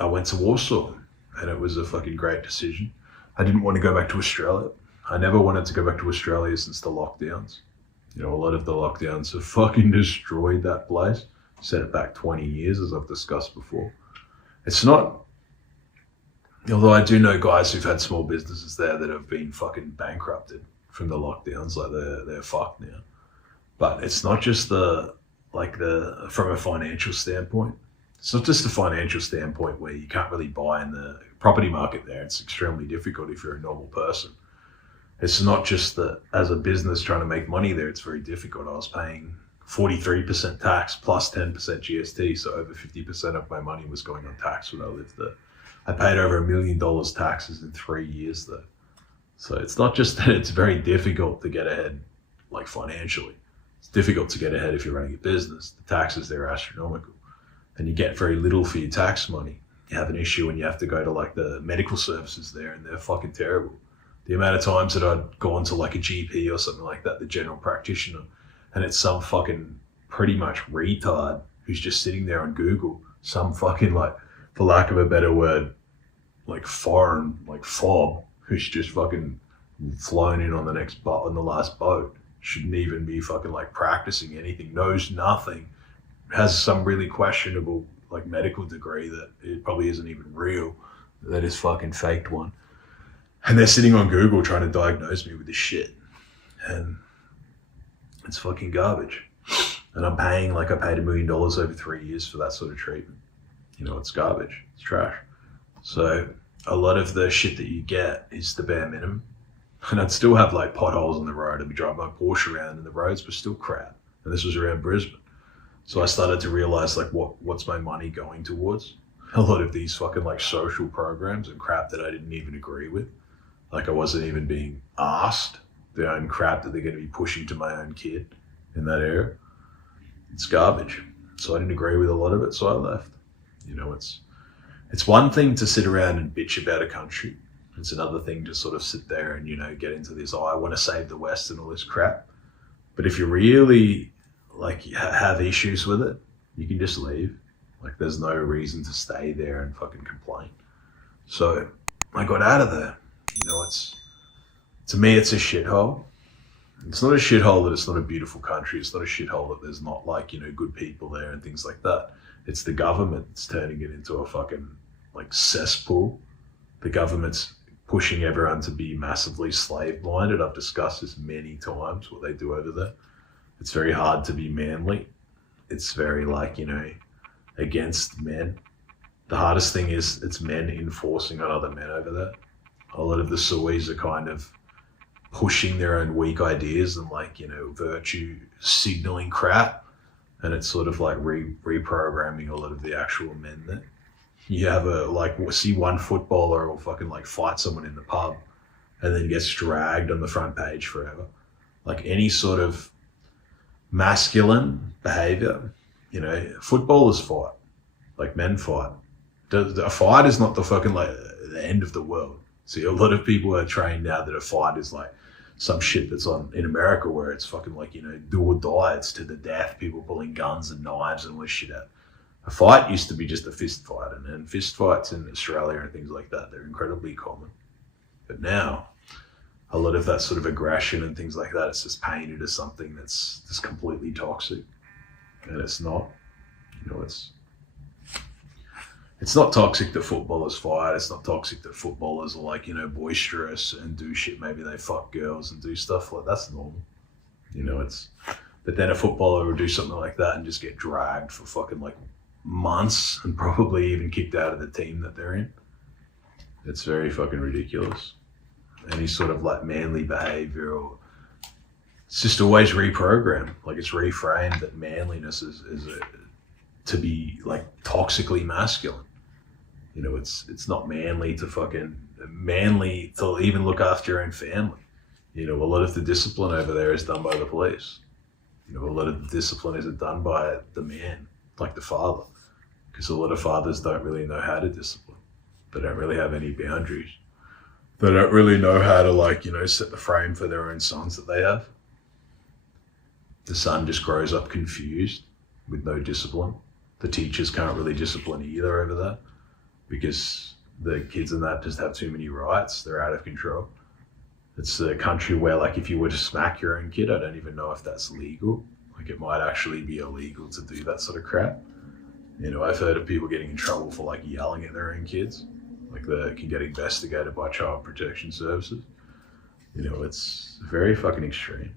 I went to Warsaw, and it was a fucking great decision. I didn't want to go back to Australia. I never wanted to go back to Australia since the lockdowns. You know, a lot of the lockdowns have fucking destroyed that place. Set it back 20 years, as I've discussed before. It's not, although I do know guys who've had small businesses there that have been fucking bankrupted from the lockdowns, like they're fucked now. But it's not just from a financial standpoint. It's not just a financial standpoint where you can't really buy in the property market there. It's extremely difficult if you're a normal person. It's not just that as a business trying to make money there, it's very difficult. I was paying 43% tax plus 10% GST, so over 50% of my money was going on tax when I lived there. I paid over $1 million taxes in 3 years there. So it's not just that it's very difficult to get ahead, like financially. It's difficult to get ahead if you're running a business. The taxes there are astronomical, and you get very little for your tax money. You have an issue when you have to go to like the medical services there, and they're fucking terrible. The amount of times that I'd gone to like a GP or something like that, the general practitioner, and it's some fucking pretty much retard who's just sitting there on Google, some fucking, like, for lack of a better word, like foreign, like fob, who's just fucking flown in on the last boat, shouldn't even be fucking like practicing anything, knows nothing, has some really questionable like medical degree that it probably isn't even real, that is fucking faked one. And they're sitting on Google trying to diagnose me with this shit. And it's fucking garbage. And I paid $1 million over 3 years for that sort of treatment. You know, it's garbage. It's trash. So a lot of the shit that you get is the bare minimum. And I'd still have like potholes on the road. I'd be driving my Porsche around and the roads were still crap. And this was around Brisbane. So I started to realize like what's my money going towards? A lot of these fucking like social programs and crap that I didn't even agree with. Like I wasn't even being asked the own crap that they're going to be pushing to my own kid in that area. It's garbage. So I didn't agree with a lot of it, so I left. You know, it's one thing to sit around and bitch about a country. It's another thing to sort of sit there and, you know, get into this, I want to save the West and all this crap. But if you really like have issues with it, you can just leave. Like there's no reason to stay there and fucking complain. So I got out of there. You know, to me, it's a shithole. It's not a shithole that it's not a beautiful country. It's not a shithole that there's not like, you know, good people there and things like that. It's the government that's turning it into a fucking like cesspool. The government's pushing everyone to be massively slave minded. I've discussed this many times, what they do over there. It's very hard to be manly. It's very like, you know, against men. The hardest thing is it's men enforcing on other men over there. A lot of the Suis are kind of pushing their own weak ideas and like, you know, virtue signaling crap. And it's sort of like reprogramming a lot of the actual men there. You have see one footballer or fucking like fight someone in the pub and then gets dragged on the front page forever. Like any sort of masculine behavior, you know, footballers fight, like men fight. A fight is not the fucking like the end of the world. See, a lot of people are trained now that a fight is like some shit that's on in America where it's fucking like, you know, do or die. It's to the death, people pulling guns and knives and all this shit out. A fight used to be just a fist fight, and fist fights in Australia and things like that, they're incredibly common. But now, a lot of that sort of aggression and things like that, it's just painted as something that's just completely toxic. And it's not. You know, it's not toxic that footballers fight. It's not toxic that footballers are like, you know, boisterous and do shit. Maybe they fuck girls and do stuff like that's normal. You know, but then a footballer will do something like that and just get dragged for fucking like months and probably even kicked out of the team that they're in. It's very fucking ridiculous. Any sort of like manly behavior or it's just always reprogrammed. Like it's reframed that manliness is to be like toxically masculine. You know, it's not manly to even look after your own family. You know, a lot of the discipline over there is done by the police. You know, a lot of the discipline isn't done by the man, like the father. Because a lot of fathers don't really know how to discipline. They don't really have any boundaries. They don't really know how to like, you know, set the frame for their own sons that they have. The son just grows up confused with no discipline. The teachers can't really discipline either over there. because the kids in that just have too many rights. They're out of control. It's a country where, like, if you were to smack your own kid, I don't even know if that's legal. Like, it might actually be illegal to do that sort of crap. You know, I've heard of people getting in trouble for, like, yelling at their own kids. Like, they can get investigated by child protection services. You know, it's very fucking extreme.